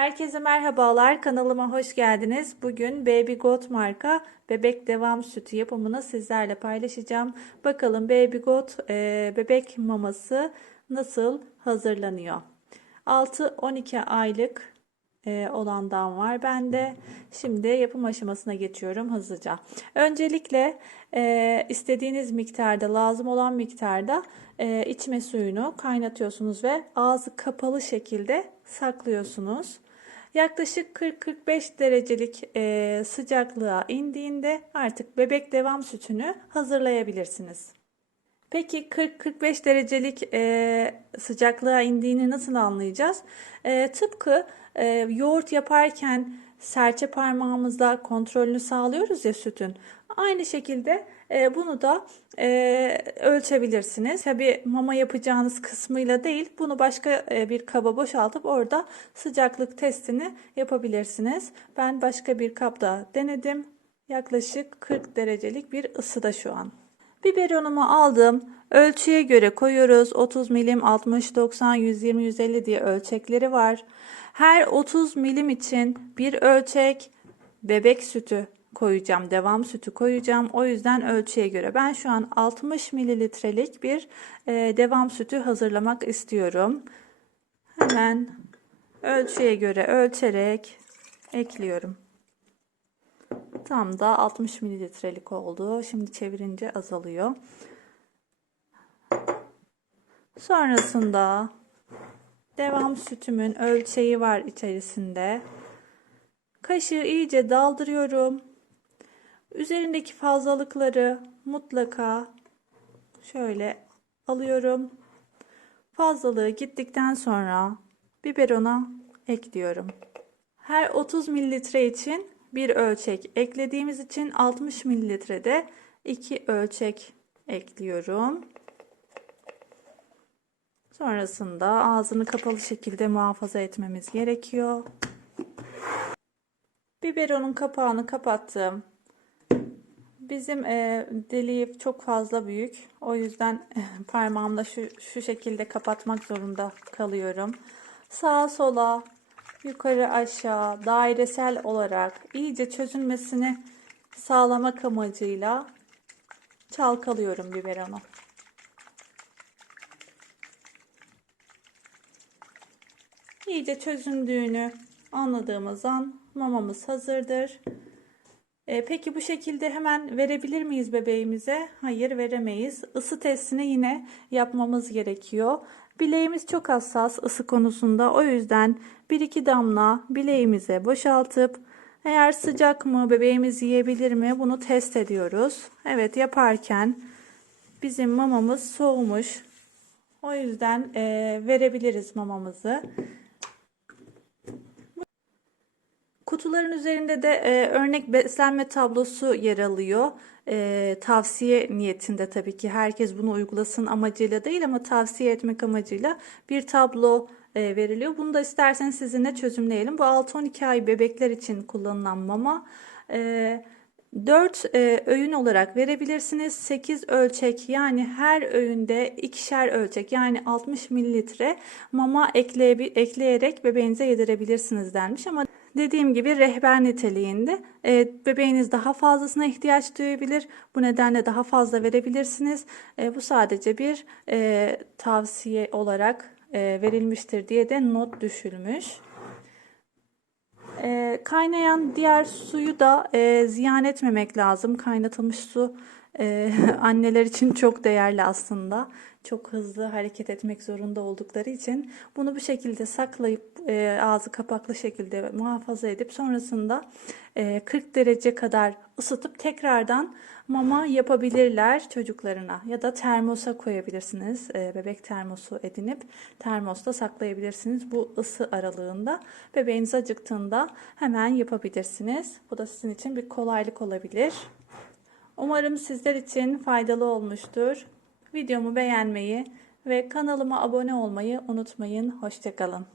Herkese merhabalar. Kanalıma hoş geldiniz. Bugün Baby Goat marka bebek devam sütü yapımını sizlerle paylaşacağım. Bakalım Baby Goat e, bebek maması nasıl hazırlanıyor? 6-12 aylık e, olandan var bende. Şimdi yapım aşamasına geçiyorum hızlıca. Öncelikle e, istediğiniz miktarda, lazım olan miktarda e, içme suyunu kaynatıyorsunuz ve ağzı kapalı şekilde saklıyorsunuz. Yaklaşık 40-45 derecelik e, sıcaklığa indiğinde artık bebek devam sütünü hazırlayabilirsiniz. Peki 40-45 derecelik e, sıcaklığa indiğini nasıl anlayacağız? E, tıpkı e, yoğurt yaparken serçe parmağımızla kontrolünü sağlıyoruz ya sütün. Aynı şekilde e, bunu da e, ölçebilirsiniz. Tabi mama yapacağınız kısmıyla değil bunu başka e, bir kaba boşaltıp orada sıcaklık testini yapabilirsiniz. Ben başka bir kapta denedim. Yaklaşık 40 derecelik bir ısıda şu an. Biberonumu aldım. Ölçüye göre koyuyoruz. 30 milim, 60, 90, 120, 150 diye ölçekleri var. Her 30 milim için bir ölçek bebek sütü koyacağım. Devam sütü koyacağım. O yüzden ölçüye göre. Ben şu an 60 mililitrelik bir e, devam sütü hazırlamak istiyorum. Hemen ölçüye göre ölçerek ekliyorum. Tam da 60 mililitrelik oldu. Şimdi çevirince azalıyor. Sonrasında devam sütümün ölçeği var içerisinde. Kaşığı iyice daldırıyorum. Üzerindeki fazlalıkları mutlaka şöyle alıyorum. Fazlalığı gittikten sonra biberona ekliyorum. Her 30 mililitre için bir ölçek eklediğimiz için 60 mililitrede iki ölçek ekliyorum. Sonrasında ağzını kapalı şekilde muhafaza etmemiz gerekiyor. Biberonun kapağını kapattım. Bizim e, deliği çok fazla büyük. O yüzden parmağımla şu, şu şekilde kapatmak zorunda kalıyorum. Sağa sola, yukarı aşağı, dairesel olarak iyice çözülmesini sağlamak amacıyla çalkalıyorum biberonu. İyice çözündüğünü anladığımız an mamamız hazırdır. E, peki bu şekilde hemen verebilir miyiz bebeğimize? Hayır veremeyiz. Isı testini yine yapmamız gerekiyor. Bileğimiz çok hassas ısı konusunda. O yüzden 1-2 damla bileğimize boşaltıp eğer sıcak mı bebeğimiz yiyebilir mi bunu test ediyoruz. Evet yaparken bizim mamamız soğumuş. O yüzden e, verebiliriz mamamızı. Kutuların üzerinde de e, örnek beslenme tablosu yer alıyor. E, tavsiye niyetinde tabii ki herkes bunu uygulasın amacıyla değil ama tavsiye etmek amacıyla bir tablo e, veriliyor. Bunu da isterseniz sizinle çözümleyelim. Bu 6-12 ay bebekler için kullanılan mama. E, 4 e, öğün olarak verebilirsiniz. 8 ölçek yani her öğünde ikişer ölçek yani 60 mililitre mama ekleyerek bebeğinize yedirebilirsiniz denmiş ama Dediğim gibi rehber niteliğinde e, bebeğiniz daha fazlasına ihtiyaç duyabilir. Bu nedenle daha fazla verebilirsiniz. E, bu sadece bir e, tavsiye olarak e, verilmiştir diye de not düşülmüş. E, kaynayan diğer suyu da e, ziyan etmemek lazım. Kaynatılmış su e, anneler için çok değerli aslında çok hızlı hareket etmek zorunda oldukları için bunu bu şekilde saklayıp e, ağzı kapaklı şekilde muhafaza edip sonrasında e, 40 derece kadar ısıtıp tekrardan mama yapabilirler çocuklarına ya da termosa koyabilirsiniz. E, bebek termosu edinip termosta saklayabilirsiniz. Bu ısı aralığında bebeğiniz acıktığında hemen yapabilirsiniz. Bu da sizin için bir kolaylık olabilir. Umarım sizler için faydalı olmuştur. Videomu beğenmeyi ve kanalıma abone olmayı unutmayın. Hoşçakalın.